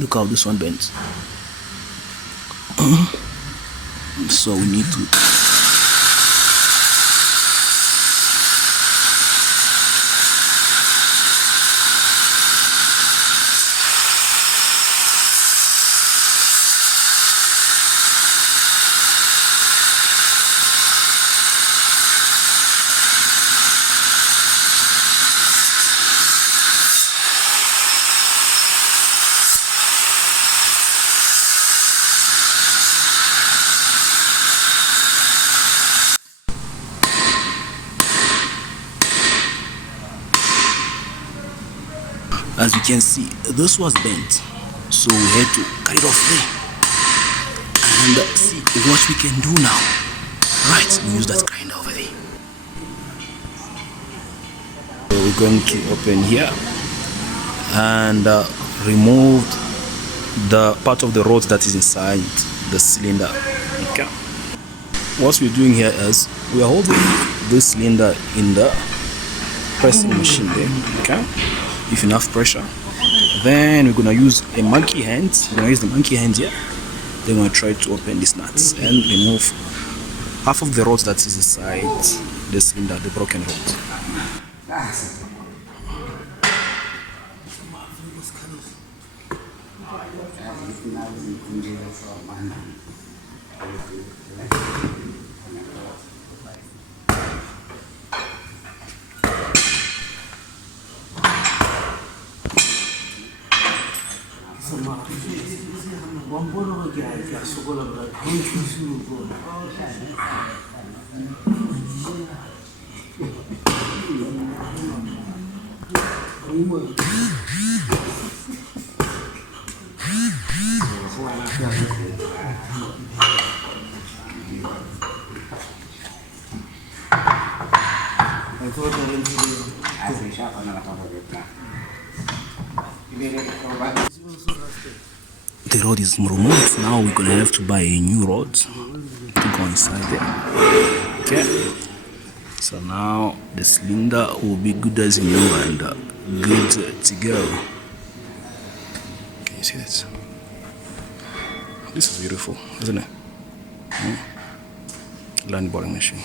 Look how this one bends. So we need to as you can see, this was bent, so we had to cut it off there and see what we can do now. Right, we use that grinder over there. So we're going to open here and remove the part of the rod that is inside the cylinder. Okay. What we're doing here is we are holding this cylinder in the pressing machine there. Okay. If enough pressure, then we're gonna use a monkey hand. We're gonna use the monkey hand here. Then we're gonna try to open these nuts and remove half of the rods that is inside the cylinder, the broken rod. The rod is removed. Now we're gonna have to buy a new rod to go inside there. Okay. So now the cylinder will be good as new and good to go. Can you see this? This is beautiful, isn't it? Land boring machine.